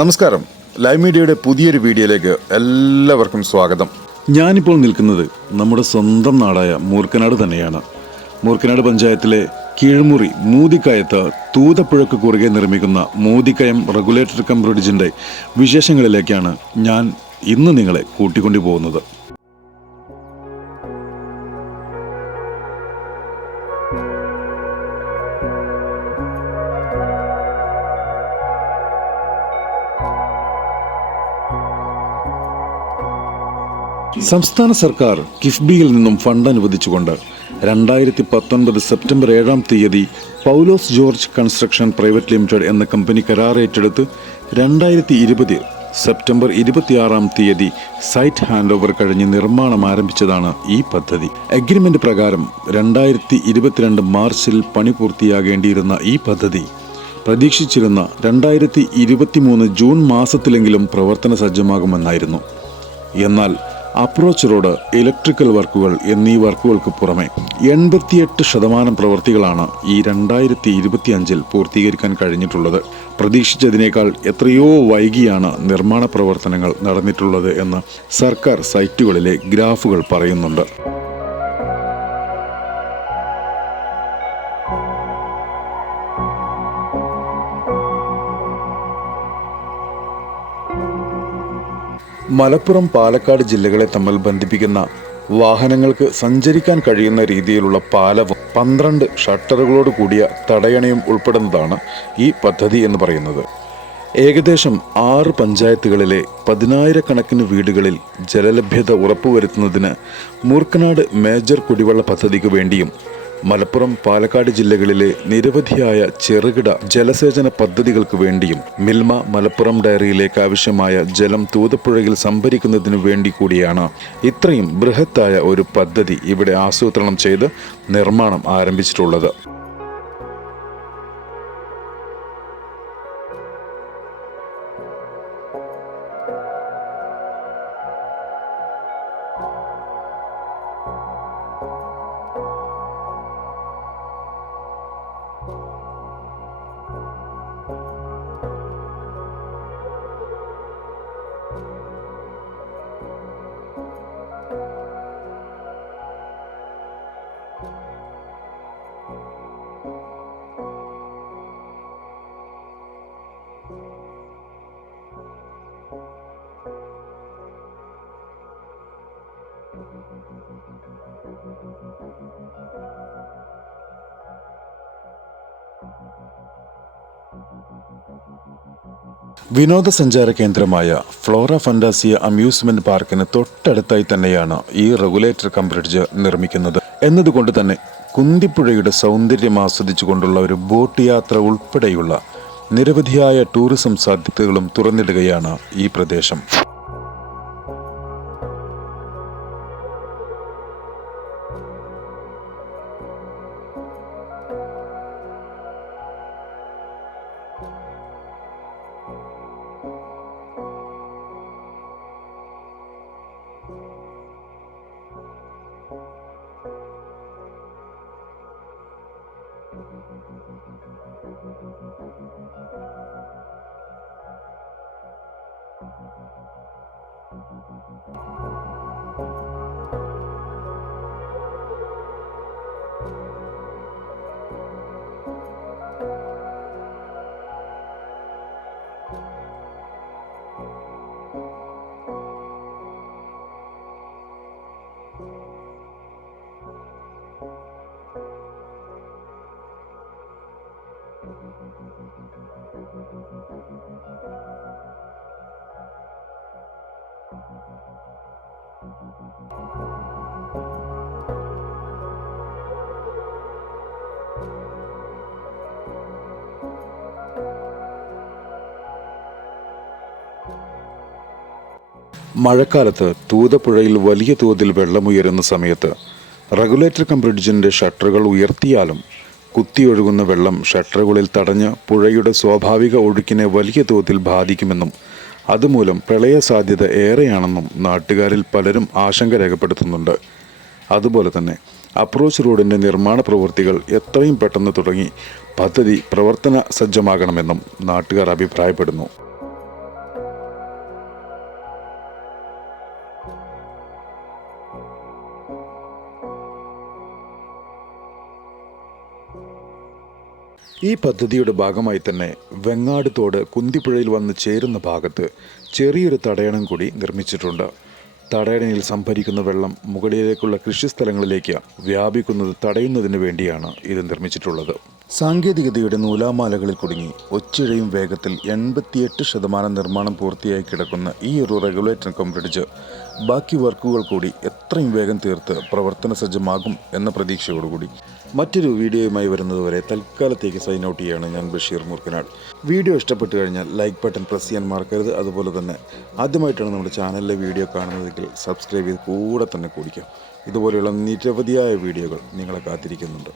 നമസ്കാരം. ലൈവ് മീഡിയയുടെ പുതിയൊരു വീഡിയോയിലേക്ക് എല്ലാവർക്കും സ്വാഗതം. ഞാനിപ്പോൾ നിൽക്കുന്നത് നമ്മുടെ സ്വന്തം നാടായ മൂർക്കനാട് തന്നെയാണ്. മൂർക്കനാട് പഞ്ചായത്തിലെ കീഴ്മുറി മൂതിക്കയത്ത് തൂതപ്പുഴക്ക് കുറുകെ നിർമ്മിക്കുന്ന മൂതിക്കയം റെഗുലേറ്റർ കം ബ്രിഡ്ജിൻ്റെ വിശേഷങ്ങളിലേക്കാണ് ഞാൻ ഇന്ന് നിങ്ങളെ കൂട്ടിക്കൊണ്ടു പോകുന്നത്. സംസ്ഥാന സർക്കാർ കിഫ്ബിയിൽ നിന്നും ഫണ്ട് അനുവദിച്ചുകൊണ്ട് 2019 സെപ്റ്റംബർ 7 പൗലോസ് ജോർജ് കൺസ്ട്രക്ഷൻ പ്രൈവറ്റ് ലിമിറ്റഡ് എന്ന കമ്പനി കരാർ ഏറ്റെടുത്ത് 2020 സെപ്റ്റംബർ 26 സൈറ്റ് ഹാൻഡ് ഓവർ കഴിഞ്ഞ് നിർമ്മാണം ആരംഭിച്ചതാണ് ഈ പദ്ധതി. അഗ്രിമെന്റ് പ്രകാരം 2022 മാർച്ചിൽ പണി പൂർത്തിയാകേണ്ടിയിരുന്ന ഈ പദ്ധതി പ്രതീക്ഷിച്ചിരുന്ന 2023 ജൂൺ മാസത്തിലെങ്കിലും പ്രവർത്തന സജ്ജമാകുമെന്നായിരുന്നു. എന്നാൽ അപ്രോച്ച് റോഡ്, ഇലക്ട്രിക്കൽ വർക്കുകൾ എന്നീ വർക്കുകൾക്ക് പുറമെ 88% പ്രവൃത്തികളാണ് ഈ 2025 പൂർത്തീകരിക്കാൻ കഴിഞ്ഞിട്ടുള്ളത്. പ്രതീക്ഷിച്ചതിനേക്കാൾ എത്രയോ വൈകിയാണ് നിർമ്മാണ പ്രവർത്തനങ്ങൾ നടന്നിട്ടുള്ളത് എന്ന് സർക്കാർ സൈറ്റുകളിലെ ഗ്രാഫുകൾ പറയുന്നുണ്ട്. മലപ്പുറം, പാലക്കാട് ജില്ലകളെ തമ്മിൽ ബന്ധിപ്പിക്കുന്ന വാഹനങ്ങൾക്ക് സഞ്ചരിക്കാൻ കഴിയുന്ന രീതിയിലുള്ള പാലവും 12 ഷട്ടറുകളോട് കൂടിയ തടയണയും ഉൾപ്പെടുന്നതാണ് ഈ പദ്ധതി എന്ന് പറയുന്നത്. ഏകദേശം 6 പഞ്ചായത്തുകളിലെ 10,000-കണക്കിന് വീടുകളിൽ ജലലഭ്യത ഉറപ്പുവരുത്തുന്നതിന് മൂർക്കനാട് മേജർ കുടിവെള്ള പദ്ധതിക്ക് വേണ്ടിയും മലപ്പുറം, പാലക്കാട് ജില്ലകളിലെ നിരവധിയായ ചെറുകിട ജലസേചന പദ്ധതികൾക്ക് വേണ്ടിയും മിൽമ മലപ്പുറം ഡയറിയിലേക്ക് ആവശ്യമായ ജലം തൂതപ്പുഴയിൽ സംഭരിക്കുന്നതിനു വേണ്ടി കൂടിയാണ് ഇത്രയും ബൃഹത്തായ ഒരു പദ്ധതി ഇവിടെ ആസൂത്രണം ചെയ്ത് നിർമ്മാണം ആരംഭിച്ചിട്ടുള്ളത്. വിനോദസഞ്ചാര കേന്ദ്രമായ ഫ്ലോറ ഫന്റാസിയ അമ്യൂസ്മെന്റ് പാർക്കിന് തൊട്ടടുത്തായി തന്നെയാണ് ഈ റെഗുലേറ്റർ കം ബ്രിഡ്ജ് നിർമ്മിക്കുന്നത് എന്നതുകൊണ്ട് തന്നെ കുന്തിപ്പുഴയുടെ സൗന്ദര്യം ആസ്വദിച്ചുകൊണ്ടുള്ള ഒരു ബോട്ട് യാത്ര ഉൾപ്പെടെയുള്ള നിരവധിയായ ടൂറിസം സാധ്യതകളും തുറന്നിടുകയാണ് ഈ പ്രദേശം. മഴക്കാലത്ത് തൂതപ്പുഴയിൽ വലിയ തോതിൽ വെള്ളമുയരുന്ന സമയത്ത് റെഗുലേറ്റർ കം ബ്രിഡ്ജിൻ്റെ ഷട്ടറുകൾ ഉയർത്തിയാലും കുത്തിയൊഴുകുന്ന വെള്ളം ഷട്ടറുകളിൽ തടഞ്ഞ് പുഴയുടെ സ്വാഭാവിക ഒഴുക്കിനെ വലിയ തോതിൽ ബാധിക്കുമെന്നും അതുമൂലം പ്രളയ സാധ്യത ഏറെയാണെന്നും നാട്ടുകാരിൽ പലരും ആശങ്ക രേഖപ്പെടുത്തുന്നുണ്ട്. അതുപോലെ തന്നെ അപ്രോച്ച് റോഡിൻ്റെ നിർമ്മാണ പ്രവൃത്തികൾ എത്രയും പെട്ടെന്ന് തുടങ്ങി പദ്ധതി പ്രവർത്തന സജ്ജമാകണമെന്നും നാട്ടുകാർ അഭിപ്രായപ്പെടുന്നു. ഈ പദ്ധതിയുടെ ഭാഗമായി തന്നെ വെങ്ങാട് തോട് കുന്തിപ്പുഴയിൽ വന്ന് ചേരുന്ന ഭാഗത്ത് ചെറിയൊരു തടയണം കൂടി നിർമ്മിച്ചിട്ടുണ്ട്. തടയണയിൽ സംഭരിക്കുന്ന വെള്ളം മുകളിലേക്കുള്ള കൃഷിസ്ഥലങ്ങളിലേക്ക് വ്യാപിക്കുന്നത് തടയുന്നതിന് വേണ്ടിയാണ് ഇത് നിർമ്മിച്ചിട്ടുള്ളത്. സാങ്കേതികതയുടെ നൂലാമാലകളിൽ കുടുങ്ങി ഒച്ചിഴയും വേഗത്തിൽ 88% നിർമ്മാണം പൂർത്തിയായി കിടക്കുന്ന ഈ ഒരു റെഗുലേറ്റർ കം ബ്രിഡ്ജ് ബാക്കി വർക്കുകൾ കൂടി എത്രയും വേഗം തീർത്ത് പ്രവർത്തന സജ്ജമാകും എന്ന പ്രതീക്ഷയോടുകൂടി മറ്റൊരു വീഡിയോയുമായി വരുന്നതുവരെ തൽക്കാലത്തേക്ക് സൈൻ ഔട്ട് ചെയ്യാണ് ഞാൻ ബഷീർ മൂർക്കനാട്. വീഡിയോ ഇഷ്ടപ്പെട്ടു കഴിഞ്ഞാൽ ലൈക്ക് ബട്ടൺ പ്രസ് ചെയ്യാൻ മറക്കരുത്. അതുപോലെ തന്നെ ആദ്യമായിട്ടാണ് നമ്മുടെ ചാനലിലെ വീഡിയോ കാണുന്നതെങ്കിൽ സബ്സ്ക്രൈബ് ചെയ്ത് കൂടെ തന്നെ കൂടിക്കാം. ഇതുപോലെയുള്ള നിരവധിയായ വീഡിയോകൾ നിങ്ങളെ കാത്തിരിക്കുന്നുണ്ട്.